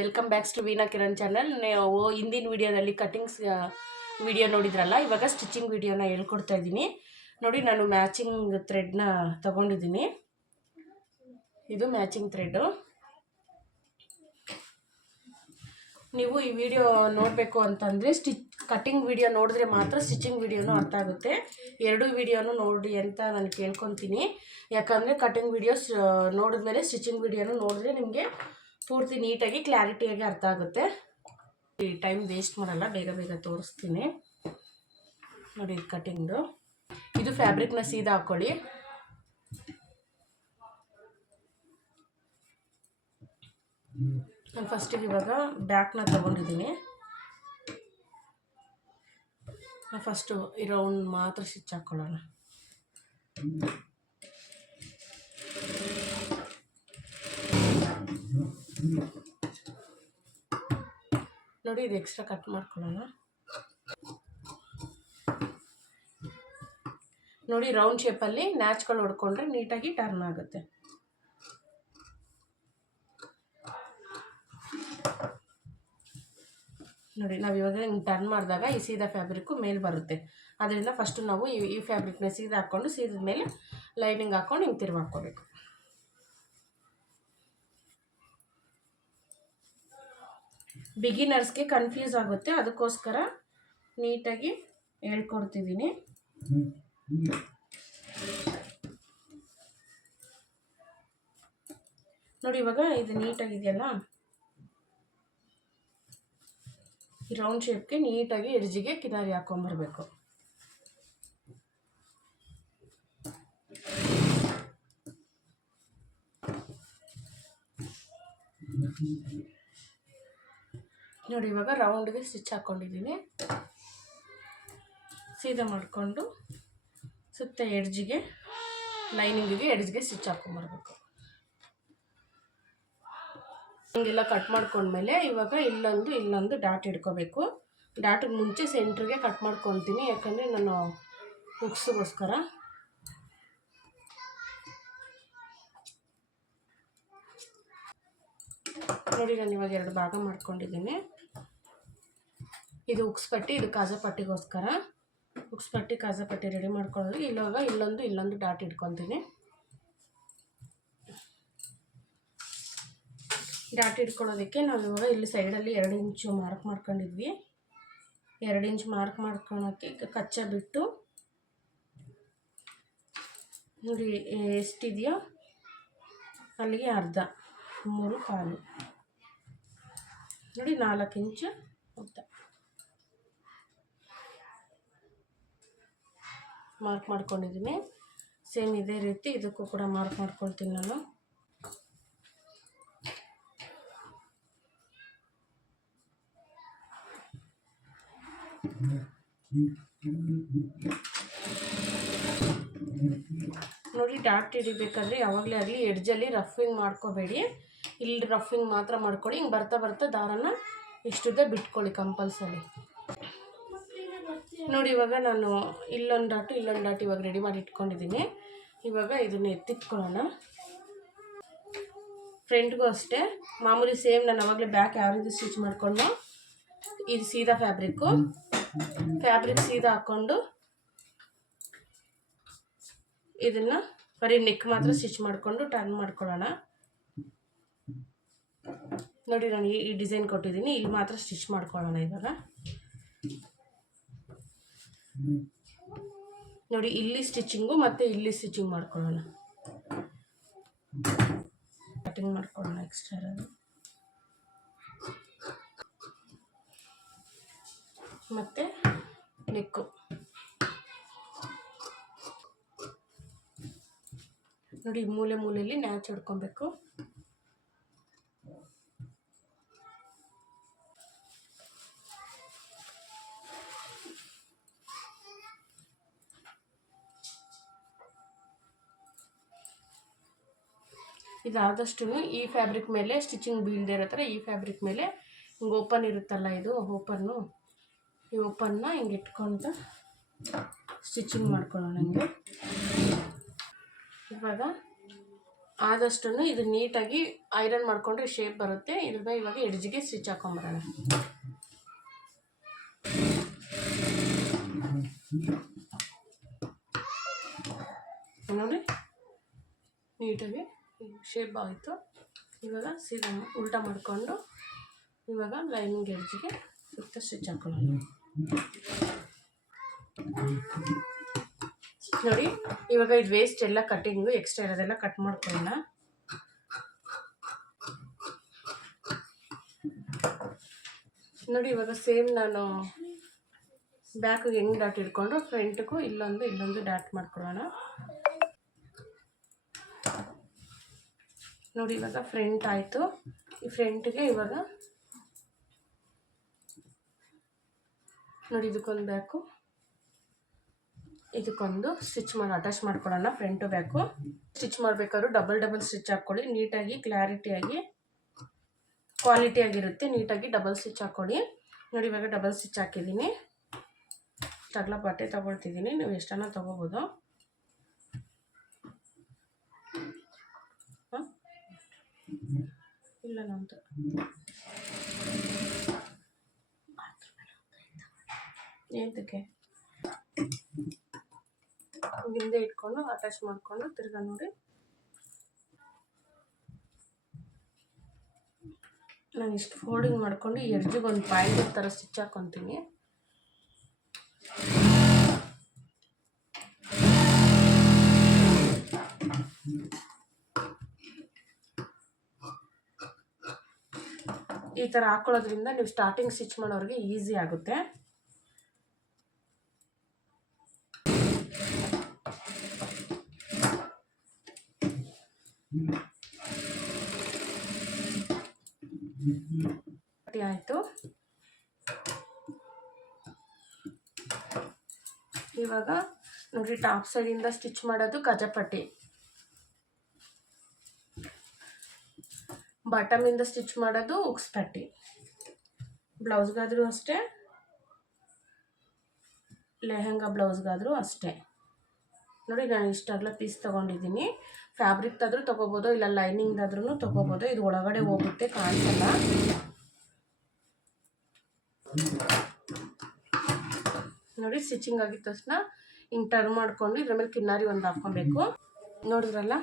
Welcome backs to Veena Kiran channel. ನೀವು ಹಿಂದಿನ ವಿಡಿಯೋದಲ್ಲಿ ಕಟಿಂಗ್ಸ್ ವಿಡಿಯೋ ನೋಡಿದ್ರಲ್ಲ, ಇವಾಗ ಸ್ಟಿಚಿಂಗ್ ವಿಡಿಯೋನ ಹೇಳ್ಕೊಡ್ತಾ ಇದ್ದೀನಿ ನೋಡಿ. ನಾನು ಮ್ಯಾಚಿಂಗ್ ಥ್ರೆಡ್ನ ತೊಗೊಂಡಿದ್ದೀನಿ. ಇದು ಮ್ಯಾಚಿಂಗ್ ಥ್ರೆಡ್ಡು. ನೀವು ಈ ವಿಡಿಯೋ ನೋಡಬೇಕು ಅಂತಂದರೆ ಕಟಿಂಗ್ ವಿಡಿಯೋ ನೋಡಿದ್ರೆ ಮಾತ್ರ ಸ್ಟಿಚಿಂಗ್ ವಿಡಿಯೋನೂ ಅರ್ಥ ಆಗುತ್ತೆ. ಎರಡೂ ವಿಡಿಯೋನೂ ನೋಡಿ ಅಂತ ನಾನು ಕೇಳ್ಕೊತೀನಿ. ಯಾಕಂದರೆ ಕಟಿಂಗ್ ವಿಡಿಯೋಸ್ ನೋಡಿದ್ಮೇಲೆ ಸ್ಟಿಚಿಂಗ್ ವಿಡಿಯೋನೂ ನೋಡಿದ್ರೆ ನಿಮಗೆ ಪೂರ್ತಿ ನೀಟಾಗಿ ಕ್ಲಾರಿಟಿಯಾಗಿ ಅರ್ಥ ಆಗುತ್ತೆ. ಈ ಟೈಮ್ ವೇಸ್ಟ್ ಮಾಡಲ್ಲ, ಬೇಗ ಬೇಗ ತೋರಿಸ್ತೀನಿ ನೋಡಿ. ಇದು ಕಟಿಂಗ್ದು. ಇದು ಫ್ಯಾಬ್ರಿಕ್ನ ಸೀದಾ ಹಾಕ್ಕೊಳ್ಳಿ. ನಾನು ಫಸ್ಟಿಗೆ ಇವಾಗ ಬ್ಯಾಕ್ನ ತೊಗೊಂಡಿದ್ದೀನಿ. ಫಸ್ಟು ಈ ರೌಂಡ್ ಮಾತ್ರ ಸ್ಟಿಚ್ ಹಾಕ್ಕೊಳ್ಳೋಣ. ನೋಡಿ, ಇದು ಎಕ್ಸ್ಟ್ರಾ ಕಟ್ ಮಾಡ್ಕೊಳ್ಳೋಣ. ನೋಡಿ, ರೌಂಡ್ ಶೇಪಲ್ಲಿ ನ್ಯಾಚ್ಗಳು ಹೊಡ್ಕೊಂಡ್ರೆ ನೀಟಾಗಿ ಟರ್ನ್ ಆಗುತ್ತೆ. ನೋಡಿ, ನಾವು ಇವಾಗ ಹಿಂಗೆ ಟರ್ನ್ ಮಾಡಿದಾಗ ಈ ಸೀದಾ ಫ್ಯಾಬ್ರಿಕ್ಕು ಮೇಲೆ ಬರುತ್ತೆ. ಅದರಿಂದ ಫಸ್ಟು ನಾವು ಈ ಫ್ಯಾಬ್ರಿಕ್ನ ಸೀದಾ ಹಾಕ್ಕೊಂಡು ಸೀದದ ಮೇಲೆ ಲೈನಿಂಗ್ ಹಾಕ್ಕೊಂಡು ಹಿಂಗೆ ತಿರುಗಿ ಹಾಕ್ಕೋಬೇಕು. ಬಿಗಿನರ್ಸ್ಗೆ ಕನ್ಫ್ಯೂಸ್ ಆಗುತ್ತೆ, ಅದಕ್ಕೋಸ್ಕರ ನೀಟಾಗಿ ಹೇಳ್ಕೊಡ್ತಿದ್ದೀನಿ. ನೋಡಿ, ಇವಾಗ ಇದು ನೀಟಾಗಿದೆಯಲ್ಲ, ಈ ರೌಂಡ್ ಶೇಪ್ಗೆ ನೀಟಾಗಿ ಎಡ್ಜಿಗೆ ಕಿನಾರಿ ಹಾಕೊಂಬರ್ಬೇಕು. ನೋಡಿ, ಇವಾಗ ರೌಂಡ್ಗೆ ಸ್ಟಿಚ್ ಹಾಕ್ಕೊಂಡಿದ್ದೀನಿ. ಸೀದಾ ಮಾಡಿಕೊಂಡು ಸುತ್ತ ಎಡ್ಜಿಗೆ ಲೈನಿಂಗಿಗೆ ಎಡ್ಜ್ಗೆ ಸ್ಟಿಚ್ ಹಾಕ್ಕೊಂಬರ್ಬೇಕು. ಹಿಂಗೆಲ್ಲ ಕಟ್ ಮಾಡ್ಕೊಂಡ್ಮೇಲೆ ಇವಾಗ ಇಲ್ಲೊಂದು ಡಾಟ್ ಇಟ್ಕೋಬೇಕು. ಡಾಟಿಗೆ ಮುಂಚೆ ಸೆಂಟ್ರಿಗೆ ಕಟ್ ಮಾಡ್ಕೊತೀನಿ, ಯಾಕಂದರೆ ನಾನು ಹುಕ್ಸ್ಗೋಸ್ಕರ. ನೋಡಿ, ನಾನು ಇವಾಗ 2 ಭಾಗ ಮಾಡ್ಕೊಂಡಿದ್ದೀನಿ. ಇದು ಹುಕ್ಸ್ ಪಟ್ಟಿ, ಇದು ಕಾಜಾ ಪಟ್ಟಿಗೋಸ್ಕರ. ಹುಕ್ಸ್ ಪಟ್ಟಿ ಕಾಜಾ ಪಟ್ಟಿ ರೆಡಿ ಮಾಡ್ಕೊಳ್ಳೋದು. ಇವಾಗ ಇಲ್ಲೊಂದು ಡಾಟ್ ಇಟ್ಕೊತೀನಿ. ಡಾಟ್ ಇಟ್ಕೊಳ್ಳೋದಕ್ಕೆ ನಾವು ಇವಾಗ ಇಲ್ಲಿ ಸೈಡಲ್ಲಿ 2 ಇಂಚು ಮಾರ್ಕ್ ಮಾಡ್ಕೊಂಡಿದ್ವಿ. 2 ಇಂಚ್ ಮಾರ್ಕ್ ಮಾಡ್ಕೊಳೋಕ್ಕೆ ಕಚ್ಚಾ ಬಿಟ್ಟು ನೋಡಿ ಎಷ್ಟಿದೆಯೋ ಅಲ್ಲಿಗೆ ಅರ್ಧ 3 ಕಾಲು ನೋಡಿ 4 ಇಂಚು ಉದ್ದ ಮಾರ್ಕ್ ಮಾಡ್ಕೊಂಡಿದ್ದೀನಿ. ಸೇಮ್ ಇದೇ ರೀತಿ ಇದಕ್ಕೂ ಕೂಡ ಮಾರ್ಕ್ ಮಾಡ್ಕೊಳ್ತೀನಿ ನಾನು. ನೋಡಿ, ಡಾಟ್ ಹಿಡಿಬೇಕಾದ್ರೆ ಯಾವಾಗಲೇ ಆಗಲಿ ಎಡ್ಜಲ್ಲಿ ರಫಿಂಗ್ ಮಾಡ್ಕೋಬೇಡಿ. ಇಲ್ಲಿ ರಫಿಂಗ್ ಮಾತ್ರ ಮಾಡ್ಕೊಳ್ಳಿ. ಹಿಂಗೆ ಬರ್ತಾ ಬರ್ತಾ ದಾರನ ಇಷ್ಟುದ್ದ ಬಿಟ್ಕೊಳ್ಳಿ ಕಂಪಲ್ಸರಿ. ನೋಡಿ, ಇವಾಗ ನಾನು ಇಲ್ಲೊಂದು ಡಾಟ್ ಇವಾಗ ರೆಡಿ ಮಾಡಿ ಇಟ್ಕೊಂಡಿದ್ದೀನಿ. ಇವಾಗ ಇದನ್ನು ಎತ್ತಿಟ್ಕೊಳ್ಳೋಣ. ಫ್ರಂಟ್ಗೂ ಅಷ್ಟೇ ಮಾಮೂಲಿ ಸೇಮ್ ನಾನು ಅವಾಗಲೇ ಬ್ಯಾಕ್ ಯಾವ ರೀತಿ ಸ್ಟಿಚ್ ಮಾಡಿಕೊಂಡು ಇದು ಸೀದಾ ಫ್ಯಾಬ್ರಿಕ್ ಸೀದಾ ಹಾಕ್ಕೊಂಡು ಇದನ್ನು ಬರೀ ನೆಕ್ ಮಾತ್ರ ಸ್ಟಿಚ್ ಮಾಡಿಕೊಂಡು ಟರ್ನ್ ಮಾಡ್ಕೊಳ್ಳೋಣ. ನೋಡಿ, ನಾನು ಈ ಡಿಸೈನ್ ಕೊಟ್ಟಿದ್ದೀನಿ, ಇಲ್ಲಿ ಮಾತ್ರ ಸ್ಟಿಚ್ ಮಾಡ್ಕೊಳ್ಳೋಣ. ಇವಾಗ ನೋಡಿ, ಇಲ್ಲಿ ಸ್ಟಿಚಿಂಗು ಮತ್ತು ಇಲ್ಲಿ ಸ್ಟಿಚಿಂಗ್ ಮಾಡ್ಕೊಳ್ಳೋಣ. ಕಟಿಂಗ್ ಮಾಡ್ಕೊಳ್ಳೋಣ ಎಕ್ಸ್ಟ್ರಾ ಇರೋದು. ಮತ್ತು ನೆಕ್ಕು ನೋಡಿ, ಮೂಲೆಯಲ್ಲಿ ನ್ಯಾಚ್ ಹೊಡ್ಕೊಬೇಕು. ಇದಾದಷ್ಟು ಈ ಫ್ಯಾಬ್ರಿಕ್ ಮೇಲೆ ಸ್ಟಿಚಿಂಗ್ ಬೀಳದೇ ಇರೋ ಥರ ಈ ಫ್ಯಾಬ್ರಿಕ್ ಮೇಲೆ ಹಿಂಗೆ ಓಪನ್ ಇರುತ್ತಲ್ಲ, ಇದು ಈ ಓಪನ್ನ ಹಿಂಗೆ ಇಟ್ಕೊತ ಸ್ಟಿಚಿಂಗ್ ಮಾಡ್ಕೊಳ್ಳೋಣ. ಹಂಗೆ ಇವಾಗ ಆದಷ್ಟು ಇದು ನೀಟಾಗಿ ಐರನ್ ಮಾಡಿಕೊಂಡ್ರೆ ಶೇಪ್ ಬರುತ್ತೆ. ಇದ್ರ ಇವಾಗ ಎಡ್ಜ್ಗೆ ಸ್ಟಿಚ್ ಹಾಕೊಂಬರೋಣ. ನೋಡಿ ನೀಟಾಗಿ ಶೇಪ್ ಆಯಿತು. ಇವಾಗ ಸೀದಾ ಉಲ್ಟಾ ಮಾಡಿಕೊಂಡು ಇವಾಗ ಲೈನಿಂಗ್ ಎಡ್ಜ್ಗೆ ಸುತ್ತ ಸ್ಟಿಚ್ ಹಾಕೊಳ್ಳೋಣ. ನೋಡಿ ಇವಾಗ ಇದು ವೇಸ್ಟ್ ಎಲ್ಲ ಕಟ್ಟಿಂಗು ಎಕ್ಸ್ಟ್ರಾ ಇರೋದೆಲ್ಲ ಕಟ್ ಮಾಡ್ಕೊಳ್ಳೋಣ. ನೋಡಿ ಇವಾಗ ಸೇಮ್ ನಾನು ಬ್ಯಾಕಿಗೆ ಹೆಂಗೆ ಡಾಟ್ ಇಟ್ಕೊಂಡು ಫ್ರಂಟ್ಗೂ ಇಲ್ಲೊಂದು ಡಾಟ್ ಮಾಡ್ಕೊಳ್ಳೋಣ. ನೋಡಿ ಇವಾಗ ಫ್ರಂಟ್ ಆಯಿತು. ಈ ಫ್ರಂಟ್ಗೆ ಇವಾಗ ನೋಡಿ ಇದಕ್ಕೊಂದು ಬ್ಯಾಕು ಇದಕ್ಕೊಂದು ಸ್ಟಿಚ್ ಮಾಡಿ ಅಟ್ಯಾಚ್ ಮಾಡ್ಕೊಳ್ಳೋಣ. ಫ್ರಂಟು ಬ್ಯಾಕು ಸ್ಟಿಚ್ ಮಾಡಬೇಕಾದ್ರೂ ಡಬಲ್ ಸ್ಟಿಚ್ ಹಾಕ್ಕೊಳ್ಳಿ. ನೀಟಾಗಿ ಕ್ವಾಲಿಟಿಯಾಗಿರುತ್ತೆ. ನೀಟಾಗಿ ಡಬಲ್ ಸ್ಟಿಚ್ ಹಾಕ್ಕೊಳ್ಳಿ. ನೋಡಿ ಇವಾಗ ಡಬಲ್ ಸ್ಟಿಚ್ ಹಾಕಿದ್ದೀನಿ. ಅಗಲ ಬಟ್ಟೆ ತೊಗೊಳ್ತಿದ್ದೀನಿ, ನೀವು ಎಷ್ಟನ್ನ ತೊಗೋಬೋದು. ಇಲ್ಲ ನಮ್ಮದು ಏನಕ್ಕೆ ಹಿಂದೆ ಇಟ್ಕೊಂಡು ಅಟ್ಯಾಚ್ ಮಾಡಿಕೊಂಡು ತಿರ್ಗಾ ನೋಡಿ ನಾನು ಇಷ್ಟು ಫೋಲ್ಡಿಂಗ್ ಮಾಡಿಕೊಂಡು ಎಡ್ಜಿಗೆ ಒಂದು ಪಾಯಿಂಟ್ ಥರ ಸ್ಟಿಚ್ ಹಾಕ್ಕೊತೀನಿ. ಈ ಥರ ಹಾಕ್ಕೊಳ್ಳೋದ್ರಿಂದ ನೀವು ಸ್ಟಾರ್ಟಿಂಗ್ ಸ್ಟಿಚ್ ಮಾಡೋರಿಗೆ ಈಸಿ ಆಗುತ್ತೆ. ಆಯಿತು. ಇವಾಗ ನೋಡಿ ಟಾಪ್ ಸೈಡಿಂದ ಸ್ಟಿಚ್ ಮಾಡೋದು ಗಜಪಟ್ಟಿ, ಬಾಟಮಿಂದ ಸ್ಟಿಚ್ ಮಾಡೋದು ಉಕ್ಸ್ ಪಟ್ಟಿ. ಬ್ಲೌಸ್ಗಾದರೂ ಅಷ್ಟೇ, ಲೆಹಂಗಾ ಬ್ಲೌಸ್ಗಾದರೂ ಅಷ್ಟೇ. ನೋಡಿ ನಾನು ಇಷ್ಟಾಗಲ ಪೀಸ್ ತೊಗೊಂಡಿದ್ದೀನಿ. ಫ್ಯಾಬ್ರಿಕ್ದಾದ್ರೂ ತೊಗೋಬೋದು, ಇಲ್ಲ ಲೈನಿಂಗ್ದಾದ್ರೂ ತೊಗೋಬೋದು. ಇದು ಒಳಗಡೆ ಹೋಗುತ್ತೆ, ಕಾಣಿಸಲ್ಲ. ನೋಡಿ ಸ್ಟಿಚಿಂಗ್ ಆಗಿದ ತಕ್ಷಣ ಹಿಂಗೆ ಟರ್ನ್ ಮಾಡಿಕೊಂಡು ಇದ್ರ ಮೇಲೆ ಕಿನ್ನಾರಿ ಒಂದು ಹಾಕ್ಕೊಬೇಕು. ನೋಡಿದ್ರಲ್ಲ,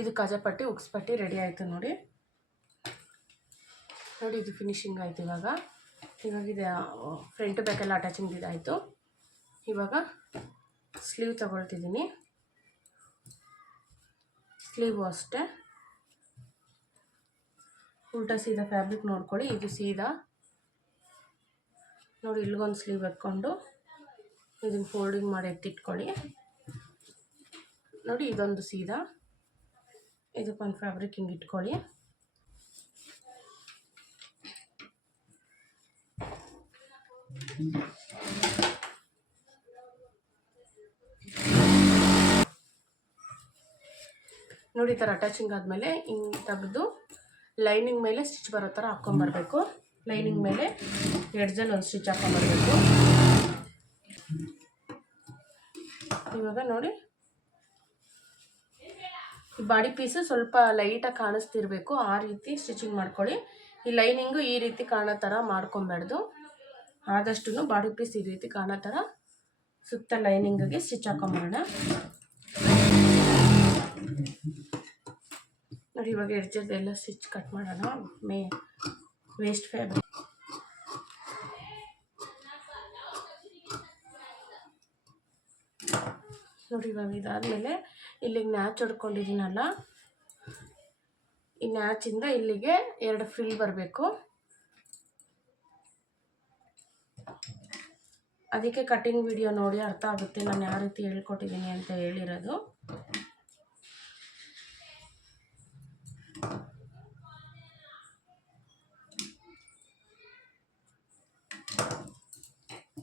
ಇದು ಕಜಪಟ್ಟಿ ಉಕ್ಸ್ ಪಟ್ಟಿ ರೆಡಿ ಆಯಿತು. ನೋಡಿ ಇದು ಫಿನಿಶಿಂಗ್ ಆಯಿತು. ಇವಾಗ ಇದೆ ಫ್ರಂಟ್ ಬ್ಯಾಕೆಲ್ಲ ಅಟ್ಯಾಚಿಂಗ್ ಇದಾಯಿತು. ಇವಾಗ ಸ್ಲೀವ್ ತಗೊಳ್ತಿದ್ದೀನಿ. ಸ್ಲೀವು ಅಷ್ಟೇ ಉಲ್ಟಾ ಸೀದಾ ಫ್ಯಾಬ್ರಿಕ್ ನೋಡ್ಕೊಳ್ಳಿ. ಇದು ಸೀದಾ ನೋಡಿ, ಇಲ್ಲಿಗೊಂದು ಸ್ಲೀವ್ ಎತ್ಕೊಂಡು ಇದನ್ನು ಫೋಲ್ಡಿಂಗ್ ಮಾಡಿ ಎತ್ತಿಟ್ಕೊಳ್ಳಿ. ನೋಡಿ ಇದೊಂದು ಸೀದಾ, ಇದಕ್ಕೊಂದು ಫ್ಯಾಬ್ರಿಕ್ ಹಿಂಗೆ ಇಟ್ಕೊಳ್ಳಿ. ನೋಡಿ ಈ ಥರ ಅಟ್ಯಾಚಿಂಗ್ ಆದಮೇಲೆ ಹಿಂಗೆ ತೆಗೆದು ಲೈನಿಂಗ್ ಮೇಲೆ ಸ್ಟಿಚ್ ಬರೋ ಥರ ಹಾಕ್ಕೊಂಬರ್ಬೇಕು. ಲೈನಿಂಗ್ ಮೇಲೆ ಎಡ್ಜಲ್ಲಿ ಒಂದು ಸ್ಟಿಚ್ ಹಾಕ್ಕೊಂಬರ್ಬೇಕು. ಇವಾಗ ನೋಡಿ ಈ ಬಾಡಿ ಪೀಸು ಸ್ವಲ್ಪ ಲೈಟಾಗಿ ಕಾಣಿಸ್ತಿರ್ಬೇಕು, ಆ ರೀತಿ ಸ್ಟಿಚಿಂಗ್ ಮಾಡ್ಕೊಳ್ಳಿ. ಈ ಲೈನಿಂಗು ಈ ರೀತಿ ಕಾಣೋ ಥರ ಮಾಡ್ಕೊಬೇಡ್ದು. ಆದಷ್ಟು ಬಾಡಿ ಪೀಸ್ ಈ ರೀತಿ ಕಾಣೋ ಥರ ಸುತ್ತ ಲೈನಿಂಗಿಗೆ ಸ್ಟಿಚ್ ಹಾಕೊಂಬರೋಣ. ನೋಡಿ ಇವಾಗ ಎಡ್ಜದೆಲ್ಲ ಸ್ಟಿಚ್ ಕಟ್ ಮಾಡೋಣ. ವೇಸ್ಟ್ ಫ್ಯಾಬ್ರಿಕ್ ನೋಡಿ. ಇವಾಗ ಇದಾದಮೇಲೆ ಇಲ್ಲಿಗೆ ನ್ಯಾಚ್ ಹೊಡ್ಕೊಂಡಿದ್ದೀನಲ್ಲ, ಈ ನ್ಯಾಚಿಂದ ಇಲ್ಲಿಗೆ 2 ಫ್ರಿಲ್ ಬರಬೇಕು. ಅದಕ್ಕೆ ಕಟ್ಟಿಂಗ್ ವಿಡಿಯೋ ನೋಡಿ ಅರ್ಥ ಆಗುತ್ತೆ ನಾನು ಯಾವ ರೀತಿ ಹೇಳ್ಕೊಟ್ಟಿದ್ದೀನಿ ಅಂತ ಹೇಳಿರೋದು.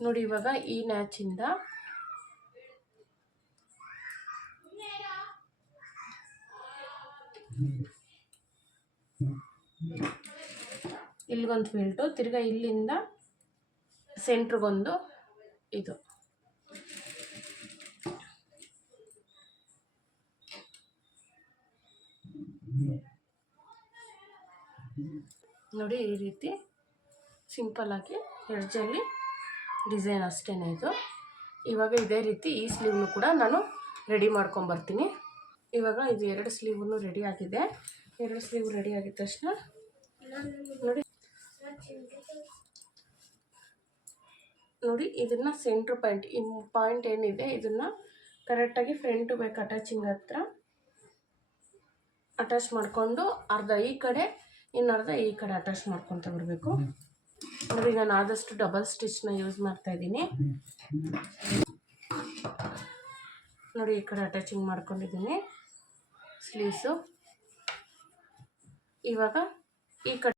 ನೋಡಿ ಇವಾಗ ಈ ನ್ಯಾಚಿಂದ ಇಲ್ಲಿಗೊಂದು ಫಿಲ್ಟು, ತಿರ್ಗಾ ಇಲ್ಲಿಂದ ಸೆಂಟ್ರಿಗೊಂದು ಇದು. ನೋಡಿ ಈ ರೀತಿ ಸಿಂಪಲ್ಲಾಗಿ ಎಡ್ಜಲ್ಲಿ ಡಿಸೈನ್ ಅಷ್ಟೇ ಇದು. ಇವಾಗ ಇದೇ ರೀತಿ ಈ ಸ್ಲೀವ್ನು ಕೂಡ ನಾನು ರೆಡಿ ಮಾಡ್ಕೊಂಬರ್ತೀನಿ. ಇವಾಗ ಇದು 2 ಸ್ಲೀವೂ ರೆಡಿ ಆಗಿದೆ. 2 ಸ್ಲೀವ್ ರೆಡಿ ಆಗಿದ ತಕ್ಷಣ ನೋಡಿ ಇದನ್ನು ಸೆಂಟ್ರ್ ಪಾಯಿಂಟ್, ಈ ಪಾಯಿಂಟ್ ಏನಿದೆ ಇದನ್ನು ಕರೆಕ್ಟಾಗಿ ಫ್ರಂಟ್ ಟು ಬ್ಯಾಕ್ ಅಟ್ಯಾಚಿಂಗ್ ಹತ್ರ ಅಟ್ಯಾಚ್ ಮಾಡಿಕೊಂಡು ಅರ್ಧ ಈ ಕಡೆ ಇನ್ನರ್ಧ ಈ ಕಡೆ ಅಟ್ಯಾಚ್ ಮಾಡ್ಕೊತ ಬರಬೇಕು. ನೋಡಿ ನಾನು ಆದಷ್ಟು ಡಬಲ್ ಸ್ಟಿಚ್ನ ಯೂಸ್ ಮಾಡ್ತಾಯಿದ್ದೀನಿ. ನೋಡಿ ಈ ಕಡೆ ಅಟ್ಯಾಚಿಂಗ್ ಮಾಡ್ಕೊಂಡಿದ್ದೀನಿ ಸ್ಲೀವ್ಸು. ಇವಾಗ ಈ ಕಡೆ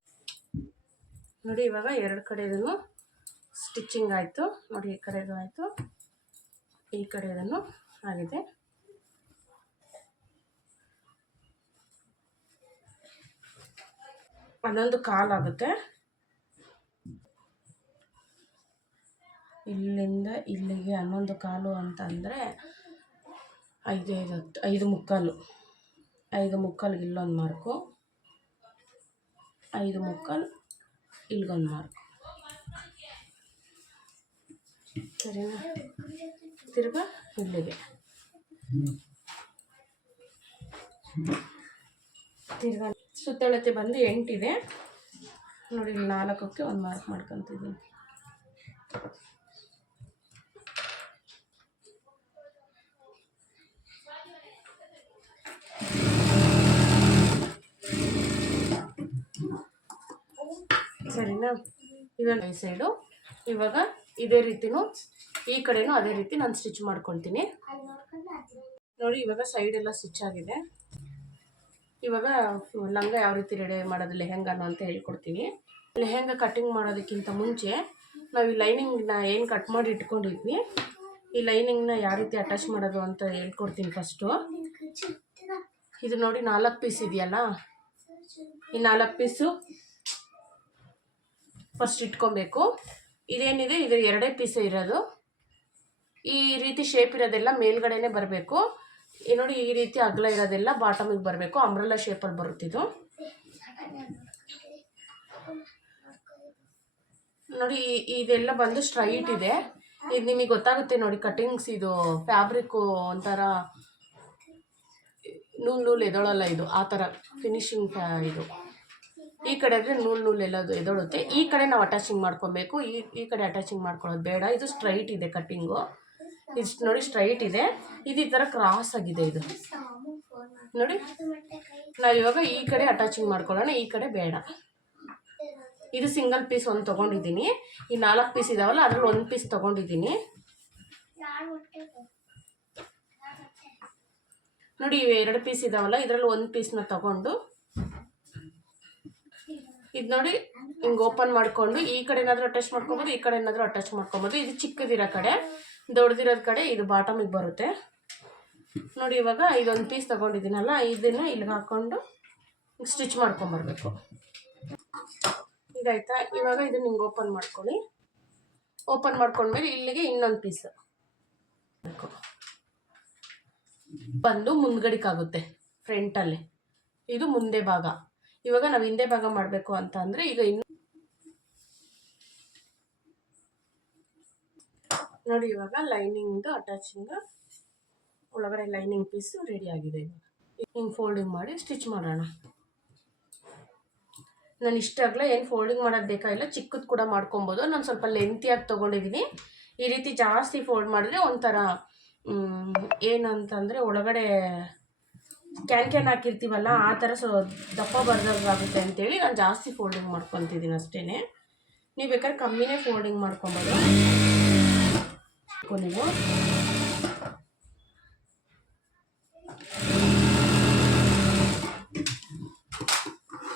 ನೋಡಿ ಇವಾಗ 2 ಕಡೆದೂ ಸ್ಟಿಚಿಂಗ್ ಆಯಿತು. ನೋಡಿ ಈ ಕಡೆದು ಆಯಿತು, ಈ ಕಡೆದೂ ಆಗಿದೆ. ಅದೊಂದು ಕಾಲಾಗುತ್ತೆ. ಇಲ್ಲಿಂದ ಇಲ್ಲಿಗೆ 11 ಕಾಲು ಅಂತ ಅಂದರೆ 5 ಮುಕ್ಕಾಲು. 5 ಮುಕ್ಕಾಲಿಗೆ ಇಲ್ಲೊಂದು ಮಾರ್ಕು, 5 ಮುಕ್ಕಾಲು ಇಲ್ಲಿಗೊಂದು ಮಾರ್ಕು. ಸರಿನಾ? ತಿರ್ಗಾ ಇಲ್ಲಿಗೆ ತಿರ್ಗಾ ಸುತ್ತಳತೆ ಬಂದು 8 ಇದೆ. ನೋಡಿ ಇಲ್ಲಿ 4ಕ್ಕೆ ಒಂದು ಮಾರ್ಕ್ ಮಾಡ್ಕೊತಿದ್ದೀನಿ. ಸರಿನಾ? ಇವಾಗ ಈ ಸೈಡು ಇವಾಗ ಇದೇ ರೀತಿನೂ ಈ ಕಡೆನೂ ಅದೇ ರೀತಿ ನಾನು ಸ್ಟಿಚ್ ಮಾಡ್ಕೊಳ್ತೀನಿ. ನೋಡಿ ಇವಾಗ ಸೈಡ್ ಎಲ್ಲ ಸ್ಟಿಚ್ ಆಗಿದೆ. ಇವಾಗ ಲಂಗ ಯಾವ ರೀತಿ ರೆಡಿ ಮಾಡೋದು ಲೆಹೆಂಗಾನ ಅಂತ ಹೇಳ್ಕೊಡ್ತೀನಿ. ಲೆಹೆಂಗಾ ಕಟ್ಟಿಂಗ್ ಮಾಡೋದಕ್ಕಿಂತ ಮುಂಚೆ ನಾವು ಈ ಲೈನಿಂಗ್ನ ಏನು ಕಟ್ ಮಾಡಿ ಇಟ್ಕೊಂಡಿದ್ವಿ, ಈ ಲೈನಿಂಗ್ನ ಯಾವ ರೀತಿ ಅಟ್ಯಾಚ್ ಮಾಡೋದು ಅಂತ ಹೇಳ್ಕೊಡ್ತೀನಿ. ಫಸ್ಟು ಇದು ನೋಡಿ 4 ಪೀಸ್ ಇದೆಯಲ್ಲ, ಈ 4 ಪೀಸು ಫಸ್ಟ್ ಇಟ್ಕೊಬೇಕು. ಇದೇನಿದೆ ಇದು 2 ಪೀಸೇ ಇರೋದು. ಈ ರೀತಿ ಶೇಪ್ ಇರೋದೆಲ್ಲ ಮೇಲ್ಗಡೆನೇ ಬರಬೇಕು. ನೋಡಿ ಈ ರೀತಿ ಅಗಲ ಇರೋದೆಲ್ಲ ಬಾಟಮಿಗೆ ಬರಬೇಕು. ಅಂಬ್ರೆಲಾ ಶೇಪಲ್ಲಿ ಬರುತ್ತಿದ್ದು. ನೋಡಿ ಇದೆಲ್ಲ ಬಂದು ಸ್ಟ್ರೈಟ್ ಇದೆ. ಇದು ನಿಮಗೆ ಗೊತ್ತಾಗುತ್ತೆ ನೋಡಿ, ಕಟ್ಟಿಂಗ್ಸ್ ಇದು ಫ್ಯಾಬ್ರಿಕ್ಕು ಒಂಥರ ನೂಲು ಎದೊಳಲ್ಲ, ಇದು ಆ ಥರ ಫಿನಿಶಿಂಗ್ ಇದು. ಈ ಕಡೆ ಆದರೆ ನೂಲು ಎಲ್ಲದು ಎದೊಳುತ್ತೆ. ಈ ಕಡೆ ನಾವು ಅಟ್ಯಾಚಿಂಗ್ ಮಾಡ್ಕೊಬೇಕು, ಈ ಕಡೆ ಅಟ್ಯಾಚಿಂಗ್ ಮಾಡ್ಕೊಳ್ಳೋದು ಬೇಡ. ಇದು ಸ್ಟ್ರೈಟ್ ಇದೆ ಕಟ್ಟಿಂಗು. ಇದು ನೋಡಿ ಸ್ಟ್ರೈಟ್ ಇದೆ. ಇದು ಈ ಥರ ಕ್ರಾಸ್ ಆಗಿದೆ. ಇದು ನೋಡಿ ನಾವು ಇವಾಗ ಈ ಕಡೆ ಅಟ್ಯಾಚಿಂಗ್ ಮಾಡ್ಕೊಳ್ಳೋಣ, ಈ ಕಡೆ ಬೇಡ. ಇದು ಸಿಂಗಲ್ ಪೀಸ್ ಒಂದು ತೊಗೊಂಡಿದ್ದೀನಿ. ಈ 4 ಪೀಸ್ ಇದಾವಲ್ಲ ಅದ್ರಲ್ಲಿ 1 ಪೀಸ್ ತೊಗೊಂಡಿದ್ದೀನಿ. ನೋಡಿ ಇವು 2 ಪೀಸ್ ಇದಾವಲ್ಲ ಇದರಲ್ಲಿ 1 ಪೀಸ್ನ ತೊಗೊಂಡು ಇದು ನೋಡಿ ಹಿಂಗೆ ಓಪನ್ ಮಾಡಿಕೊಂಡು ಈ ಕಡೆ ಏನಾದರೂ ಅಟ್ಯಾಚ್ ಮಾಡ್ಕೊಬೋದು, ಈ ಕಡೆ ಏನಾದರೂ ಅಟ್ಯಾಚ್ ಮಾಡ್ಕೊಬೋದು. ಇದು ಚಿಕ್ಕದಿರೋ ಕಡೆ, ದೊಡ್ಡದಿರೋದ ಕಡೆ ಇದು ಬಾಟಮಿಗೆ ಬರುತ್ತೆ. ನೋಡಿ ಇವಾಗ ಇದೊಂದು ಪೀಸ್ ತೊಗೊಂಡಿದ್ದೀನಲ್ಲ, ಇದನ್ನು ಇಲ್ಲಿಗೆ ಹಾಕ್ಕೊಂಡು ಸ್ಟಿಚ್ ಮಾಡ್ಕೊಂಬರ್ಬೇಕು. ಇದಾಯ್ತಾ? ಇವಾಗ ಇದನ್ನು ಹಿಂಗೆ ಓಪನ್ ಮಾಡ್ಕೊಳ್ಳಿ. ಓಪನ್ ಮಾಡ್ಕೊಂಡ್ಮೇಲೆ ಇಲ್ಲಿಗೆ ಇನ್ನೊಂದು ಪೀಸ್ ಬಂದು ಮುಂದ್ಗಡಿಕಾಗುತ್ತೆ ಫ್ರಂಟಲ್ಲಿ. ಇದು ಮುಂದೆ ಭಾಗ. ಇವಾಗ ನಾವು ಹಿಂದೆ ಭಾಗ ಮಾಡಬೇಕು ಅಂತ ಅಂದರೆ ಈಗ ಇನ್ನು ನೋಡಿ ಇವಾಗ ಲೈನಿಂಗ್ದು ಅಟ್ಯಾಚಿಂಗ್ ಒಳಗಡೆ ಲೈನಿಂಗ್ ಪೀಸು ರೆಡಿ ಆಗಿದೆ. ಇವಾಗ ಹಿಂಗೆ ಫೋಲ್ಡಿಂಗ್ ಮಾಡಿ ಸ್ಟಿಚ್ ಮಾಡೋಣ. ನಾನು ಇಷ್ಟಾಗಲೇ ಏನು ಫೋಲ್ಡಿಂಗ್ ಮಾಡೋದು ಬೇಕಾಗಿಲ್ಲ, ಚಿಕ್ಕದು ಕೂಡ ಮಾಡ್ಕೊಬೋದು. ನಾನು ಸ್ವಲ್ಪ ಲೆಂತಿಯಾಗಿ ತೊಗೊಂಡಿದ್ದೀನಿ. ಈ ರೀತಿ ಜಾಸ್ತಿ ಫೋಲ್ಡ್ ಮಾಡಿದ್ರೆ ಒಂಥರ ಏನಂತಂದರೆ ಒಳಗಡೆ ಕ್ಯಾನ್ ಹಾಕಿರ್ತೀವಲ್ಲ ಆ ಥರ ದಪ್ಪ ಬರ್ದಾಗುತ್ತೆ ಅಂತೇಳಿ ನಾನು ಜಾಸ್ತಿ ಫೋಲ್ಡಿಂಗ್ ಮಾಡ್ಕೊತಿದ್ದೀನಿ ಅಷ್ಟೇ. ನೀವು ಬೇಕಾದ್ರೆ ಕಮ್ಮಿನೇ ಫೋಲ್ಡಿಂಗ್ ಮಾಡ್ಕೊಬೋದು ನೀವು.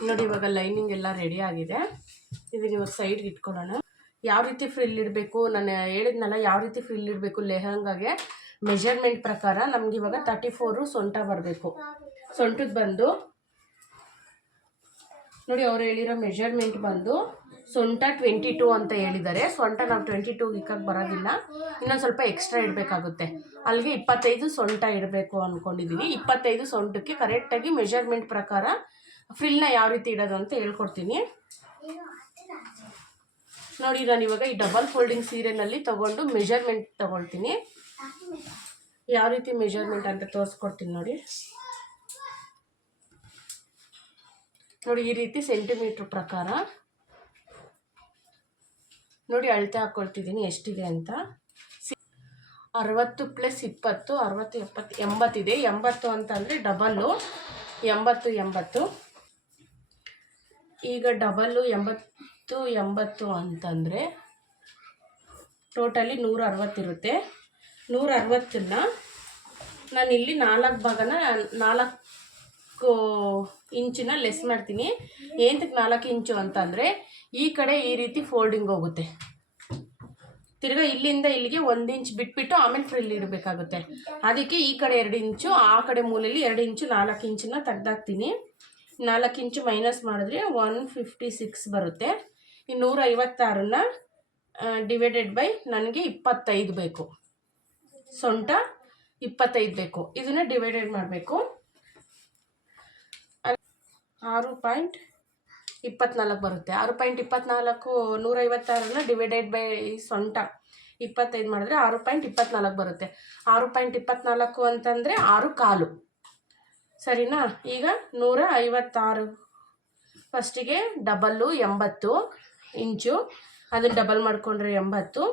ನೋಡಿ ಇವಾಗ ಲೈನಿಂಗ್ ಎಲ್ಲ ರೆಡಿ ಆಗಿದೆ. ಇದನ್ನ ಇವಾಗ ಸೈಡ್ಗೆ ಇಟ್ಕೊಳ್ಳೋಣ. ಯಾವ ರೀತಿ ಫ್ರಿಲ್ ಇಡಬೇಕು ನಾನು ಹೇಳಿದ್ನಲ್ಲ, ಯಾವ ರೀತಿ ಫ್ರಿಲ್ ಇಡಬೇಕು ಲೆಹಂಗಾಗೆ ಮೆಜರ್ಮೆಂಟ್ ಪ್ರಕಾರ ನಮ್ಗೆ ಇವಾಗ 34 ಸೊಂಟ ಬರಬೇಕು. ಸೊಂಟದ ಬಂದು ನೋಡಿ ಅವ್ರು ಹೇಳಿರೋ ಮೆಜರ್ಮೆಂಟ್ ಬಂದು ಸೊಂಟ 22 ಅಂತ ಹೇಳಿದ್ದಾರೆ. ಸೊಂಟ ನಾವು 22 ಇಕ್ಕಕ್ಕೆ ಬರೋದಿಲ್ಲ, ಇನ್ನೊಂದು ಸ್ವಲ್ಪ ಎಕ್ಸ್ಟ್ರಾ ಇಡಬೇಕಾಗುತ್ತೆ. ಅಲ್ಲಿಗೆ 25 ಸೊಂಟ ಇಡಬೇಕು ಅಂದ್ಕೊಂಡಿದ್ದೀವಿ. 25 ಸೊಂಟಕ್ಕೆ ಕರೆಕ್ಟಾಗಿ ಮೆಜರ್ಮೆಂಟ್ ಪ್ರಕಾರ ಫ್ರಿಲ್ನ ಯಾವ ರೀತಿ ಇಡೋದು ಅಂತ ಹೇಳ್ಕೊಡ್ತೀನಿ. ನೋಡಿ ನಾನು ಇವಾಗ ಈ ಡಬಲ್ ಫೋಲ್ಡಿಂಗ್ ಸೀರೆನಲ್ಲಿ ತಗೊಂಡು ಮೆಜರ್ಮೆಂಟ್ ತಗೊಳ್ತೀನಿ. ಯಾವ ರೀತಿ ಮೆಜರ್ಮೆಂಟ್ ಅಂತ ತೋರಿಸ್ಕೊಡ್ತೀನಿ ನೋಡಿ. ನೋಡಿ ಈ ರೀತಿ ಸೆಂಟಿಮೀಟ್ರ್ ಪ್ರಕಾರ ನೋಡಿ ಅಳತೆ ಹಾಕ್ಕೊಳ್ತಿದ್ದೀನಿ ಎಷ್ಟಿದೆ ಅಂತ. 60 + 20 60 70 80 ಇದೆ. 80 ಅಂತಂದರೆ ಡಬಲ್ಲು 80. ಈಗ ಡಬಲ್ಲು 80 ಅಂತಂದರೆ ಟೋಟಲಿ 160 ಇರುತ್ತೆ. 160ನ್ನ ನಾನಿಲ್ಲಿ 4 ಭಾಗನ 4 ಇಂಚಿನ ಲೆಸ್ ಮಾಡ್ತೀನಿ. ಏನಕ್ಕೆ 4 ಇಂಚು ಅಂತಂದರೆ ಈ ಕಡೆ ಈ ರೀತಿ ಫೋಲ್ಡಿಂಗ್ ಹೋಗುತ್ತೆ. ತಿರ್ಗಾ ಇಲ್ಲಿಂದ ಇಲ್ಲಿಗೆ 1 ಇಂಚ್ ಬಿಟ್ಬಿಟ್ಟು ಆಮೇಲೆ ಫ್ರಿಲ್ ಇಡಬೇಕಾಗುತ್ತೆ. ಅದಕ್ಕೆ ಈ ಕಡೆ 2 ಇಂಚು, ಆ ಕಡೆ ಮೂಲೆಯಲ್ಲಿ 2 ಇಂಚು 4 ಇಂಚನ್ನ ತೆಗ್ದಾಕ್ತೀನಿ. 4 ಇಂಚು ಮೈನಸ್ ಮಾಡಿದ್ರೆ 156 ಬರುತ್ತೆ. ಈ 156ನ್ನ ಡಿವೈಡೆಡ್ ಬೈ ನನಗೆ 25 ಬೇಕು. ಸೊಂಟ 25 ಬೇಕು. ಇದನ್ನು ಡಿವೈಡೆಡ್ ಮಾಡಬೇಕು. 6.24 ಬರುತ್ತೆ. 6.24 156ನ್ನ ಡಿವೈಡೆಡ್ ಬೈ ಸೊಂಟ 25 ಮಾಡಿದ್ರೆ 6.24 ಬರುತ್ತೆ. 6.24 ಅಂತಂದರೆ 6 ಕಾಲು. ಸರಿನಾ? ಈಗ 156 ಫಸ್ಟಿಗೆ ಡಬಲ್ಲು 80 ಇಂಚು, ಅದನ್ನು ಡಬಲ್ ಮಾಡಿಕೊಂಡ್ರೆ 80.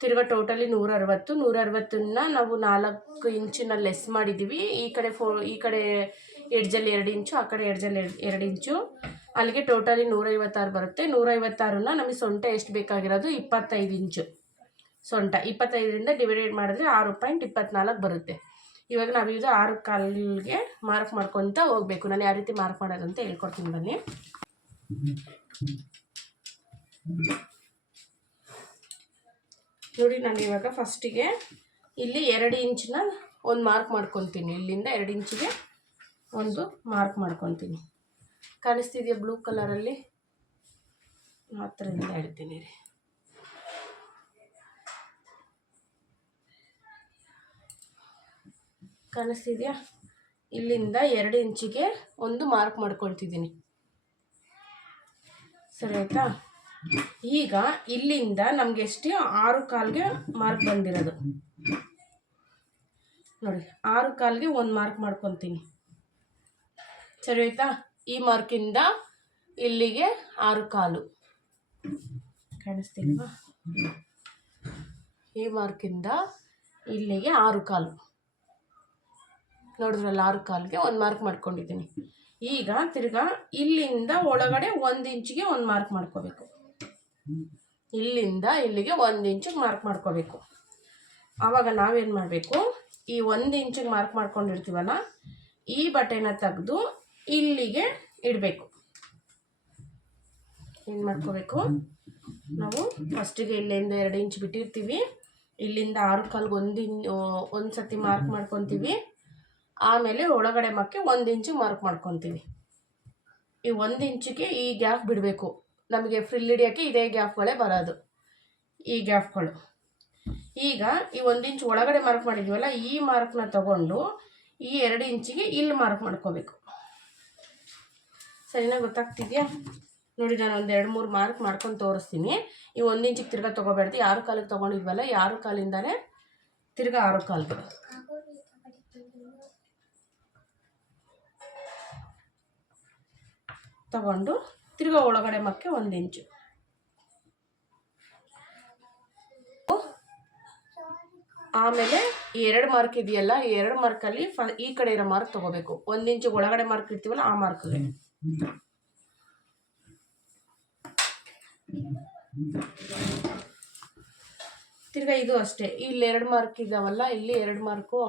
ತಿರ್ಗಾ ಟೋಟಲಿ 160ನ್ನ ನಾವು 4 ಇಂಚಿನ ಲೆಸ್ ಮಾಡಿದ್ದೀವಿ. ಈ ಕಡೆ ಎಡ್ಜಲ್ಲಿ 2 ಇಂಚು, ಆ ಕಡೆ ಎಡ್ಜಲ್ಲಿ 2 ಇಂಚು, ಅಲ್ಲಿಗೆ ಟೋಟಲಿ 156 ಬರುತ್ತೆ. 156ನ್ನ ನಮಗೆ ಸೊಂಟ ಎಷ್ಟು ಬೇಕಾಗಿರೋದು 25 ಇಂಚು. ಸೊಂಟ 25ರಿಂದ ಡಿವೈಡೆಡ್ ಮಾಡಿದ್ರೆ 6.24 ಬರುತ್ತೆ. ಇವಾಗ ನಾವಿದು 6 ಕಾಲಿಗೆ ಮಾರ್ಕ್ ಮಾಡ್ಕೊತ ಹೋಗಬೇಕು. ನಾನು ಯಾವ ರೀತಿ ಮಾರ್ಕ್ ಮಾಡೋದು ಅಂತ ಹೇಳ್ಕೊಡ್ತೀನಿ ಬನ್ನಿ. ನೋಡಿ ನಾನು ಇವಾಗ ಫಸ್ಟಿಗೆ ಇಲ್ಲಿ 2 ಇಂಚನ್ನ ಒಂದು ಮಾರ್ಕ್ ಮಾಡ್ಕೊತೀನಿ. ಇಲ್ಲಿಂದ 2 ಇಂಚಿಗೆ ಒಂದು ಮಾರ್ಕ್ ಮಾಡ್ಕೊತೀನಿ. ಕಾಣಿಸ್ತಿದೆಯಾ ಬ್ಲೂ ಕಲರಲ್ಲಿ? ಆ ಥರದಿಂದ ಹೇಳ್ತೀನಿ ರೀ. ಕಾಣಿಸ್ತಿದೆಯಾ? ಇಲ್ಲಿಂದ 2 ಇಂಚಿಗೆ ಒಂದು ಮಾರ್ಕ್ ಮಾಡ್ಕೊಳ್ತಿದ್ದೀನಿ. ಸರಿ ಆಯಿತಾ? ಈಗ ಇಲ್ಲಿಂದ ನಮಗೆ ಎಷ್ಟು 6 ಕಾಲ್ಗೆ ಮಾರ್ಕ್ ಬಂದಿರೋದು ನೋಡಿ. 6 ಕಾಲ್ಗೆ ಒಂದು ಮಾರ್ಕ್ ಮಾಡ್ಕೊತೀನಿ. ಸರಿ ಆಯಿತಾ? ಈ ಮಾರ್ಕಿಂದ ಇಲ್ಲಿಗೆ 6 ಕಾಲು ಕಾಣಿಸ್ತಿಲ್ವಾ? ಈ ಮಾರ್ಕಿಂದ ಇಲ್ಲಿಗೆ 6 ಕಾಲು ನೋಡಿದ್ರಲ್ಲ. 6 ಕಾಲ್ಗೆ ಒಂದು ಮಾರ್ಕ್ ಮಾಡ್ಕೊಂಡಿದ್ದೀನಿ. ಈಗ ತಿರ್ಗಾ ಇಲ್ಲಿಂದ ಒಳಗಡೆ 1 ಇಂಚಿಗೆ ಒಂದು ಮಾರ್ಕ್ ಮಾಡ್ಕೋಬೇಕು. ಇಲ್ಲಿಂದ ಇಲ್ಲಿಗೆ 1 ಇಂಚಿಗೆ ಮಾರ್ಕ್ ಮಾಡ್ಕೋಬೇಕು. ಆವಾಗ ನಾವೇನು ಮಾಡಬೇಕು, ಈ 1 ಇಂಚಿಗೆ ಮಾರ್ಕ್ ಮಾಡ್ಕೊಂಡಿರ್ತೀವಲ್ಲ, ಈ ಬಟ್ಟೆನ ತೆಗೆದು ಇಲ್ಲಿಗೆ ಇಡಬೇಕು. ಏನು ಮಾಡ್ಕೋಬೇಕು ನಾವು, ಫಸ್ಟಿಗೆ ಇಲ್ಲಿಂದ 2 ಇಂಚ್ ಬಿಟ್ಟಿರ್ತೀವಿ. ಇಲ್ಲಿಂದ 6 ಕಾಲ್ಗೆ ಒಂದು ಸತಿ ಮಾರ್ಕ್ ಮಾಡ್ಕೊತೀವಿ. ಆಮೇಲೆ ಒಳಗಡೆ ಮಕ್ಕೆ 1 ಇಂಚು ಮಾರ್ಕ್ ಮಾಡ್ಕೊತೀವಿ. ಈ 1 ಇಂಚಿಗೆ ಈ ಗ್ಯಾಪ್ ಬಿಡಬೇಕು. ನಮಗೆ ಫ್ರಿಲ್ ಹಿಡಿಯೋಕ್ಕೆ ಇದೇ ಗ್ಯಾಪ್ಗಳೇ ಬರೋದು, ಈ ಗ್ಯಾಪ್ಗಳು. ಈಗ ಈ 1 ಇಂಚ್ ಒಳಗಡೆ ಮಾರ್ಕ್ ಮಾಡಿದ್ವಲ್ಲ, ಈ ಮಾರ್ಕ್ನ ತಗೊಂಡು ಈ 2 ಇಂಚಿಗೆ ಇಲ್ಲಿ ಮಾರ್ಕ್ ಮಾಡ್ಕೋಬೇಕು. ಸರಿನಾ? ಗೊತ್ತಾಗ್ತಿದೆಯಾ? ನೋಡಿ ನಾನು ಒಂದು 2-3 ಮಾರ್ಕ್ ಮಾಡ್ಕೊಂಡು ತೋರಿಸ್ತೀನಿ. ಈ 1 ಇಂಚಿಗೆ ತಿರ್ಗಾ ತೊಗೋಬೇಡ್ದು. 6 ಕಾಲಿಗೆ ತೊಗೊಂಡಿದ್ವಲ್ಲ, 6 ಕಾಲಿಂದಾನೇ ತಿರ್ಗಾ 6 ಕಾಲ್ಗೆ ತಗೊಂಡು ತಿರ್ಗಾ ಒಳಗಡೆ ಮಕ್ಕೆ 1 ಇಂಚು. ಆಮೇಲೆ ಈ 2 ಮಾರ್ಕ್ ಇದೆಯಲ್ಲ, ಈ 2 ಮಾರ್ಕಲ್ಲಿ ಈ ಕಡೆ ಇರೋ ಮಾರ್ಕ್ ತೊಗೋಬೇಕು. 1 ಇಂಚು ಒಳಗಡೆ ಮಾರ್ಕ್ ಇರ್ತೀವಲ್ಲ, ಆ ಮಾರ್ಕ್ಗೆ ತಿರ್ಗಾ ಇದು ಅಷ್ಟೇ. ಇಲ್ಲಿ 2 ಮಾರ್ಕ್ ಇದಾವಲ್ಲ, ಇಲ್ಲಿ 2 ಮಾರ್ಕು,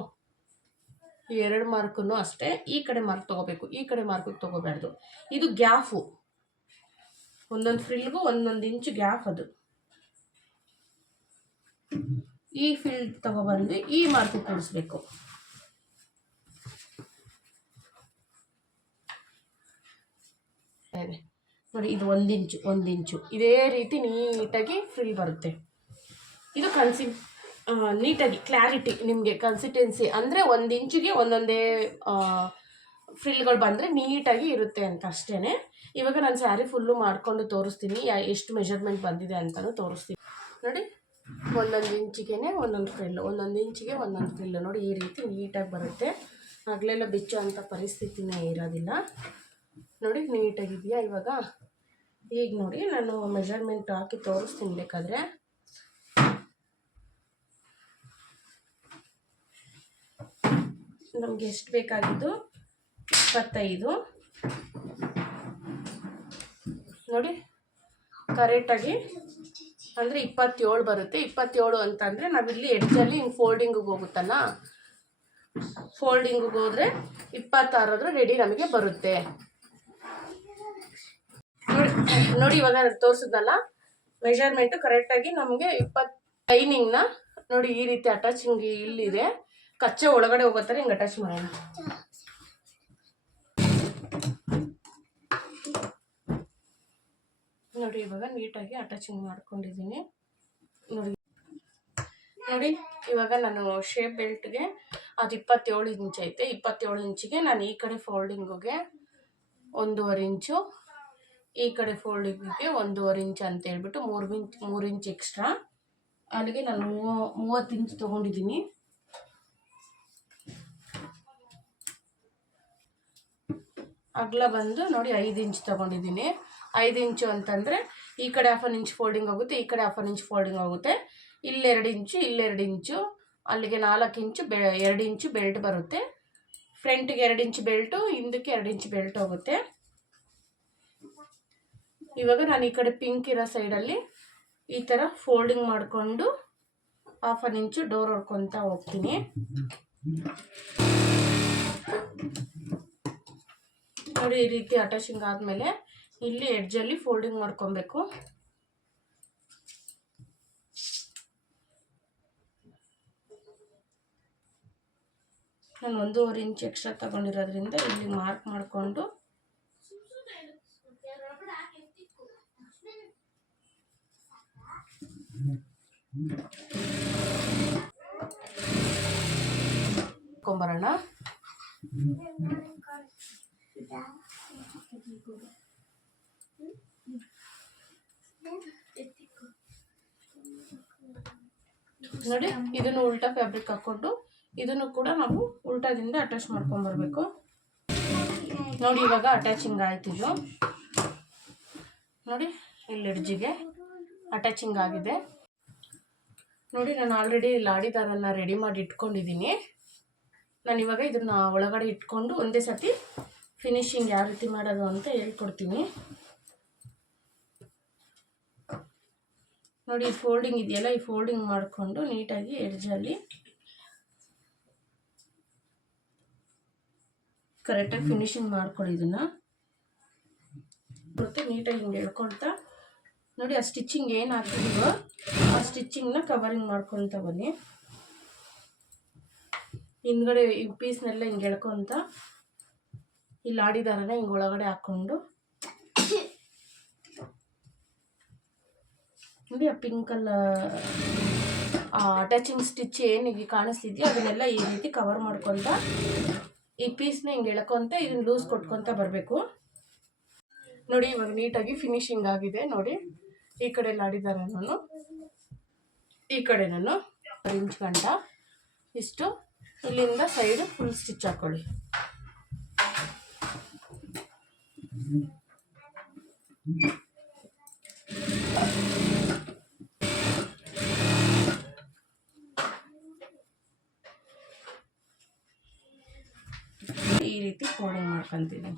ಈ 2 ಮಾರ್ಕನ್ನು ಅಷ್ಟೇ ಈ ಕಡೆ ಮಾರ್ಕ್ ತೊಗೋಬೇಕು. ಈ ಕಡೆ ಮಾರ್ಕಿಗೆ ತೊಗೋಬಾರ್ದು. ಇದು ಗ್ಯಾಫು, ಒಂದೊಂದು ಫ್ರಿಲ್ಗೂ 1 ಇಂಚು ಗ್ಯಾಪ್. ಅದು ಈ ಫ್ರಿಲ್ ತಗೊಬಂದು ಈ ಮಾರ್ಕಿಗೆ ಕೂಡಿಸ್ಬೇಕು. ನೋಡಿ, ಇದು 1 ಇಂಚು ಇದೇ ರೀತಿ ನೀಟಾಗಿ ಫ್ರಿಲ್ ಬರುತ್ತೆ. ಇದು ನೀಟಾಗಿ ಕ್ಲಾರಿಟಿ ನಿಮಗೆ ಕನ್ಸಿಸ್ಟೆನ್ಸಿ ಅಂದರೆ 1 ಇಂಚಿಗೆ ಒಂದೊಂದೇ ಫ್ರಿಲ್ಗಳು ಬಂದರೆ ನೀಟಾಗಿ ಇರುತ್ತೆ ಅಂತ ಅಷ್ಟೇ. ಇವಾಗ ನಾನು ಸ್ಯಾರಿ ಫುಲ್ಲು ಮಾಡಿಕೊಂಡು ತೋರಿಸ್ತೀನಿ, ಎಷ್ಟು ಮೆಜರ್ಮೆಂಟ್ ಬಂದಿದೆ ಅಂತಲೂ ತೋರಿಸ್ತೀನಿ ನೋಡಿ. ಒಂದೊಂದು ಇಂಚಿಗೆ ಒಂದೊಂದು ಫ್ರಿಲ್ಲು, ಒಂದೊಂದು ಇಂಚಿಗೆ ಒಂದೊಂದು ಫ್ರಿಲ್ಲು ನೋಡಿ, ಈ ರೀತಿ ನೀಟಾಗಿ ಬರುತ್ತೆ. ಹಗಲೆಲ್ಲ ಬಿಚ್ಚೋ ಅಂಥ ಪರಿಸ್ಥಿತಿನೇ ಇರೋದಿಲ್ಲ ನೋಡಿ. ನೀಟಾಗಿದೆಯಾ ಇವಾಗ? ಈಗ ನೋಡಿ ನಾನು ಮೆಜರ್ಮೆಂಟ್ ಹಾಕಿ ತೋರಿಸ್ತೀನಿ ಬೇಕಾದರೆ. ನಮಗೆ ಎಷ್ಟು ಬೇಕಾಗಿದ್ದು 25 ನೋಡಿ, ಕರೆಕ್ಟಾಗಿ ಅಂದರೆ 27 ಬರುತ್ತೆ. 27 ಅಂತಂದರೆ ನಾವಿಲ್ಲಿ ಎಡ್ಜಲ್ಲಿ ಹಿಂಗೆ ಫೋಲ್ಡಿಂಗಿಗೆ ಹೋಗುತ್ತಲ್ಲ, ಫೋಲ್ಡಿಂಗಿಗೆ ಹೋದರೆ 26 ರೆಡಿ ನಮಗೆ ಬರುತ್ತೆ ನೋಡಿ. ಇವಾಗ ತೋರಿಸಿದ್ನಲ್ಲ ಮೆಜರ್ಮೆಂಟು ಕರೆಕ್ಟಾಗಿ ನಮಗೆ 20 ಲೈನಿಂಗ್ನ ನೋಡಿ ಈ ರೀತಿ ಅಟ್ಯಾಚಿಂಗ್ ಇಲ್ಲಿದೆ. ಕಚ್ಚೆ ಒಳಗಡೆ ಹೋಗೋ ಥರ ಹಿಂಗೆ ಅಟ್ಯಾಚ್ ಮಾಡೋಣ ನೋಡಿ. ಇವಾಗ ನೀಟಾಗಿ ಅಟ್ಯಾಚಿಂಗ್ ಮಾಡ್ಕೊಂಡಿದ್ದೀನಿ ನೋಡಿ. ನೋಡಿ ಇವಾಗ ನಾನು ಶೇಪ್ ಬೆಲ್ಟ್ಗೆ ಅದು 27 ಇಂಚ್ ಐತೆ. 27 ಇಂಚಿಗೆ ನಾನು ಈ ಕಡೆ ಫೋಲ್ಡಿಂಗಿಗೆ 1.5 ಇಂಚು, ಈ ಕಡೆ ಫೋಲ್ಡಿಂಗಿಗೆ 1.5 ಇಂಚ್ ಅಂತ ಹೇಳ್ಬಿಟ್ಟು 3 ಇಂಚ್ ಎಕ್ಸ್ಟ್ರಾ. ಅಲ್ಲಿಗೆ ನಾನು 30 ಇಂಚ್ ತೊಗೊಂಡಿದ್ದೀನಿ. ಅಗಲ ಬಂದು ನೋಡಿ 5 ಇಂಚ್ ತೊಗೊಂಡಿದ್ದೀನಿ. 5 ಇಂಚು ಅಂತಂದರೆ ಈ ಕಡೆ 1/2 ಇಂಚ್ ಫೋಲ್ಡಿಂಗ್ ಹೋಗುತ್ತೆ, ಈ ಕಡೆ 1/2 ಇಂಚ್ ಫೋಲ್ಡಿಂಗ್ ಹೋಗುತ್ತೆ. ಇಲ್ಲಿ 2 ಇಂಚು, ಇಲ್ಲಿ 2 ಇಂಚು, ಅಲ್ಲಿಗೆ 4 ಇಂಚು 2 ಇಂಚು ಬೆಲ್ಟ್ ಬರುತ್ತೆ. ಫ್ರಂಟ್ಗೆ 2 ಇಂಚ್ ಬೆಲ್ಟು, ಹಿಂದಕ್ಕೆ 2 ಇಂಚ್ ಬೆಲ್ಟ್ ಹೋಗುತ್ತೆ. ಇವಾಗ ನಾನು ಈ ಕಡೆ ಪಿಂಕ್ ಇರೋ ಸೈಡಲ್ಲಿ ಈ ಥರ ಫೋಲ್ಡಿಂಗ್ ಮಾಡಿಕೊಂಡು 1/2 ಇಂಚು ಡೋರ್ ಹೊಡ್ಕೊತಾ ಹೋಗ್ತೀನಿ ನೋಡಿ. ಈ ರೀತಿ ಅಟ್ಯಾಚಿಂಗ್ ಆದಮೇಲೆ ಇಲ್ಲಿ ಎಡ್ಜಲ್ಲಿ ಫೋಲ್ಡಿಂಗ್ ಮಾಡ್ಕೊಬೇಕು. ನಾನು 1.5 ಇಂಚ್ ಎಕ್ಸ್ಟ್ರಾ ತಗೊಂಡಿರೋದ್ರಿಂದ ಇಲ್ಲಿ ಮಾರ್ಕ್ ಮಾಡಿಕೊಂಡು ಕೊಂಬರೋಣ. ನೋಡಿ ಇದನ್ನು ಉಲ್ಟಾ ಫ್ಯಾಬ್ರಿಕ್ ಹಾಕ್ಕೊಂಡು ಇದನ್ನು ಕೂಡ ನಾವು ಉಲ್ಟಾದಿಂದ ಅಟ್ಯಾಚ್ ಮಾಡ್ಕೊಂಬರ್ಬೇಕು ನೋಡಿ. ಇವಾಗ ಅಟ್ಯಾಚಿಂಗ್ ಆಯ್ತಿದ್ದು ನೋಡಿ, ಇಲ್ಲಿ ಎಡ್ಜಿಗೆ ಅಟ್ಯಾಚಿಂಗ್ ಆಗಿದೆ ನೋಡಿ. ನಾನು ಆಲ್ರೆಡಿ ಲಾಡಿ ದಾರನ ರೆಡಿ ಮಾಡಿ ಇಟ್ಕೊಂಡಿದ್ದೀನಿ. ನಾನು ಇವಾಗ ಇದನ್ನು ಒಳಗಡೆ ಇಟ್ಕೊಂಡು ಒಂದೇ ಸತಿ ಫಿನಿಶಿಂಗ್ ಯಾವ ರೀತಿ ಮಾಡೋದು ಅಂತ ಹೇಳ್ಕೊಡ್ತೀನಿ ನೋಡಿ. ಈ ಫೋಲ್ಡಿಂಗ್ ಇದೆಯಲ್ಲ, ಈ ಫೋಲ್ಡಿಂಗ್ ಮಾಡಿಕೊಂಡು ನೀಟಾಗಿ ಎಡ್ಜಲ್ಲಿ ಕರೆಕ್ಟಾಗಿ ಫಿನಿಶಿಂಗ್ ಮಾಡ್ಕೊಳ್ಳಿ. ಇದನ್ನು ಮತ್ತು ನೀಟಾಗಿ ಹಿಂಗೆ ಎಳ್ಕೊಳ್ತಾ ನೋಡಿ, ಆ ಸ್ಟಿಚ್ಚಿಂಗ್ ಏನು ಹಾಕ್ತಿದ್ದೀವೋ ಆ ಸ್ಟಿಚ್ಚಿಂಗ್ನ ಕವರಿಂಗ್ ಮಾಡ್ಕೊಳ್ತಾ ಬನ್ನಿ. ಹಿಂದ್ಗಡೆ ಈ ಪೀಸ್ನೆಲ್ಲ ಹಿಂಗೆ ಎಳ್ಕೊತ ಈ ಲಾಡಿ ದಾರನ ಹಿಂಗೆ ಒಳಗಡೆ ಹಾಕ್ಕೊಂಡು ನೋಡಿ, ಆ ಪಿಂಕಲ್ಲ ಆ ಅಟ್ಯಾಚಿಂಗ್ ಸ್ಟಿಚ್ ಏನಿಗೆ ಕಾಣಿಸ್ತಿದೆಯೋ ಅದನ್ನೆಲ್ಲ ಈ ರೀತಿ ಕವರ್ ಮಾಡ್ಕೊತ ಈ ಪೀಸ್ನ ಹಿಂಗೆ ಎಳ್ಕೊತ ಇದನ್ನು ಲೂಸ್ ಕೊಟ್ಕೊತ ಬರಬೇಕು ನೋಡಿ. ಇವಾಗ ನೀಟಾಗಿ ಫಿನಿಶಿಂಗ್ ಆಗಿದೆ ನೋಡಿ. ಈ ಕಡೆ ಲಾಡಿ ದಾರ ನಾನು, ಈ ಕಡೆ ನಾನು 1 ಇಂಚ್ ಗಂಟ ಇಷ್ಟು, ಇಲ್ಲಿಂದ ಸೈಡು ಫುಲ್ ಸ್ಟಿಚ್ ಹಾಕ್ಕೊಳ್ಳಿ. ಈ ರೀತಿ ಫೋಲ್ಡಿಂಗ್ ಮಾಡ್ಕೊತೀನಿ.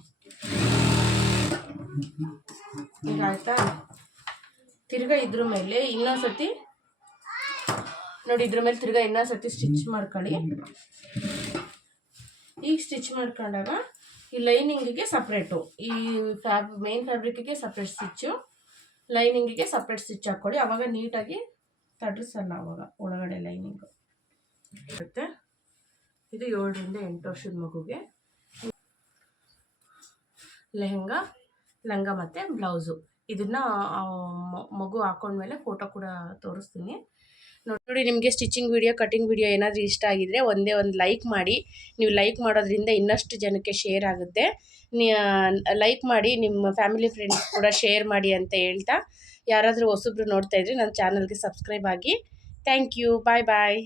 ಈಗ ಆಯ್ತಾ? ತಿರ್ಗಾ ಇದ್ರ ಮೇಲೆ ಇನ್ನೊಂದ್ಸತಿ ನೋಡಿ, ಇದ್ರ ಮೇಲೆ ತಿರ್ಗಾ ಇನ್ನೊಂದ್ಸತಿ ಸ್ಟಿಚ್ ಮಾಡ್ಕೊಳ್ಳಿ. ಈಗ ಸ್ಟಿಚ್ ಮಾಡ್ಕೊಂಡಾಗ ಈ ಲೈನಿಂಗಿಗೆ ಸಪ್ರೇಟು, ಈ ಮೇನ್ ಫ್ಯಾಬ್ರಿಕ್ಕಿಗೆ ಸಪ್ರೇಟ್ ಸ್ಟಿಚ್ಚು, ಲೈನಿಂಗಿಗೆ ಸಪ್ರೇಟ್ ಸ್ಟಿಚ್ ಹಾಕ್ಕೊಳ್ಳಿ. ಆವಾಗ ನೀಟಾಗಿ ತಡ್ರಿಸಲ್ಲ ಆವಾಗ ಒಳಗಡೆ ಲೈನಿಂಗು ಇರುತ್ತೆ. ಇದು 7 ರಿಂದ 8 ವರ್ಷದ ಮಗುಗೆ ಲಂಗ ಮತ್ತು ಬ್ಲೌಸು. ಇದನ್ನು ಮಗು ಹಾಕೊಂಡ್ಮೇಲೆ ಫೋಟೋ ಕೂಡ ತೋರಿಸ್ತೀನಿ. ನೋಡಿ ನಿಮಗೆ ಸ್ಟಿಚಿಂಗ್ ವಿಡಿಯೋ ಕಟಿಂಗ್ ವಿಡಿಯೋ ಏನಾದರೂ ಇಷ್ಟ ಆಗಿದ್ರೆ ಒಂದೇ ಒಂದು ಲೈಕ್ ಮಾಡಿ. ನೀವು ಲೈಕ್ ಮಾಡೋದ್ರಿಂದ ಇನ್ನಷ್ಟು ಜನಕ್ಕೆ ಶೇರ್ ಆಗುತ್ತೆ. ಲೈಕ್ ಮಾಡಿ, ನಿಮ್ಮ ಫ್ಯಾಮಿಲಿ ಫ್ರೆಂಡ್ಸ್ ಕೂಡ ಶೇರ್ ಮಾಡಿ ಅಂತ ಹೇಳ್ತಾ, ಯಾರಾದರೂ ಹೊಸಬ್ರು ನೋಡ್ತಾ ಇದ್ರೆ ನನ್ನ ಚಾನಲ್ಗೆ ಸಬ್ಸ್ಕ್ರೈಬ್ ಆಗಿ. Thank you. Bye bye.